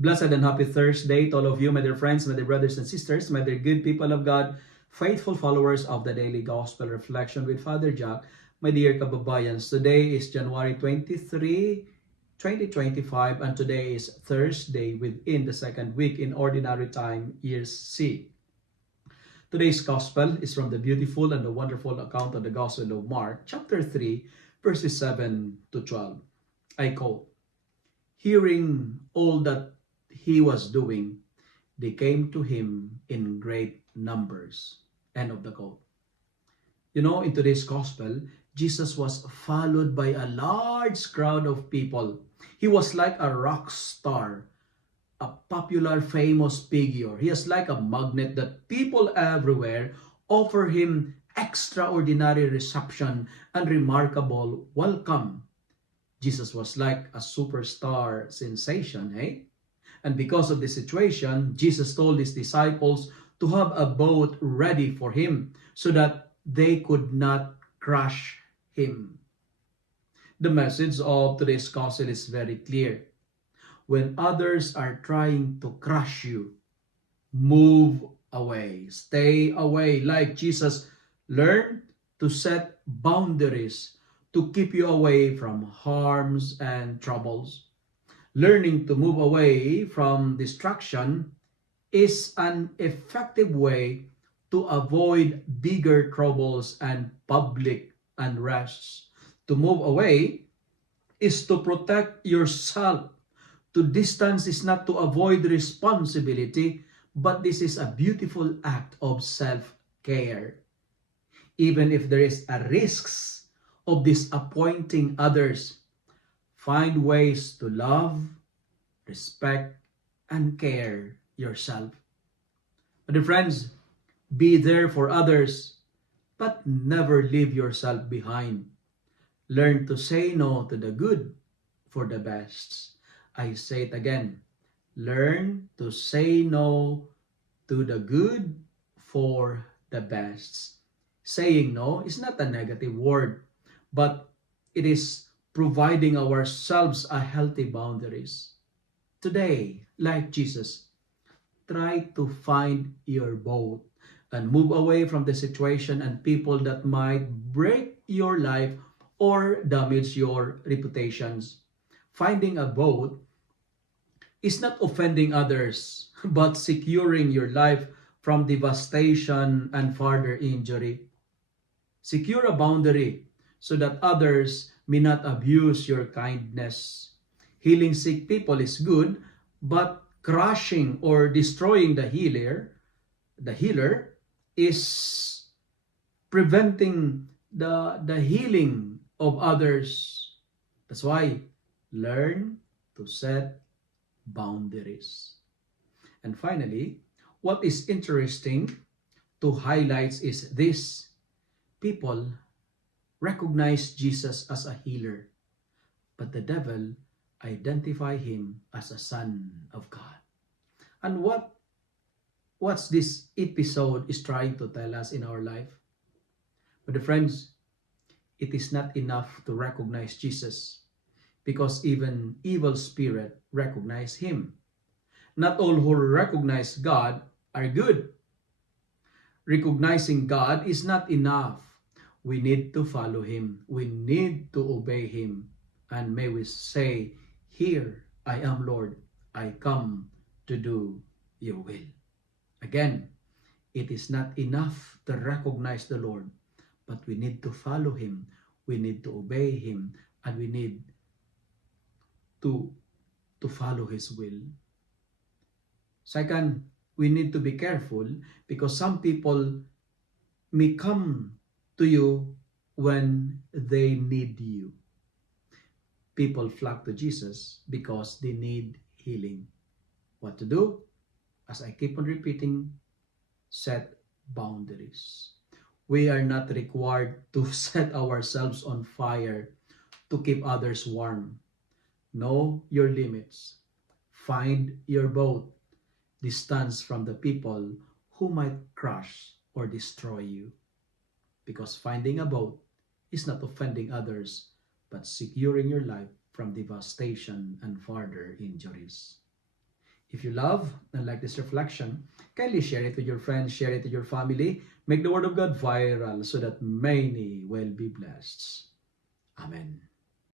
Blessed and happy Thursday to all of you, my dear friends, my dear brothers and sisters, my dear good people of God, faithful followers of the Daily Gospel Reflection with Father Jack, my dear kababayans. Today is January 23, 2025, and today is Thursday within the second week in Ordinary Time, Year C. Today's Gospel is from the beautiful and the wonderful account of the Gospel of Mark, chapter 3, verses 7 to 12. I quote, "Hearing all that he was doing, they came to him in great numbers." End of the quote. You know, in today's gospel, Jesus was followed by a large crowd of people. He was like a rock star, a popular, famous figure. He is like a magnet that people everywhere offer him extraordinary reception and remarkable welcome. Jesus was like a superstar sensation, eh? And because of the situation, Jesus told his disciples to have a boat ready for him so that they could not crush him. The message of today's gospel is very clear. When others are trying to crush you, move away, stay away. Like Jesus, learn to set boundaries to keep you away from harms and troubles. Learning to move away from distraction is an effective way to avoid bigger troubles and public unrests. To move away is to protect yourself. To distance is not to avoid responsibility, but this is a beautiful act of self-care. Even if there is a risks of disappointing others, find ways to love, respect, and care yourself. My dear friends, be there for others, but never leave yourself behind. Learn to say no to the good for the best. I say it again. Learn to say no to the good for the best. Saying no is not a negative word, but it is providing ourselves a healthy boundaries. Today, like Jesus, try to find your boat and move away from the situation and people that might break your life or damage your reputations. Finding a boat is not offending others, but securing your life from devastation and further injury. Secure a boundary so that others may not abuse your kindness. Healing sick people is good, but crushing or destroying the healer is preventing the healing of others. That's why learn to set boundaries. And finally, what is interesting to highlight is this: people recognize Jesus as a healer, but the devil identify him as a son of God. And what's this episode is trying to tell us in our life? But the friends, it is not enough to recognize Jesus, because even evil spirit recognize him. Not all who recognize God are good. Recognizing God is not enough. We need to follow him. We need to obey him. And may we say, "Here I am, Lord. I come to do your will." Again, it is not enough to recognize the Lord, but we need to follow him. We need to obey him, and we need to follow his will. Second, we need to be careful because some people may come to you when they need you. People flock to Jesus because they need healing. What to do? As I keep on repeating, set boundaries. We are not required to set ourselves on fire to keep others warm. Know your limits. Find your boat. Distance from the people who might crush or destroy you. Because finding a boat is not offending others, but securing your life from devastation and further injuries. If you love and like this reflection, kindly share it with your friends, share it with your family. Make the Word of God viral so that many will be blessed. Amen.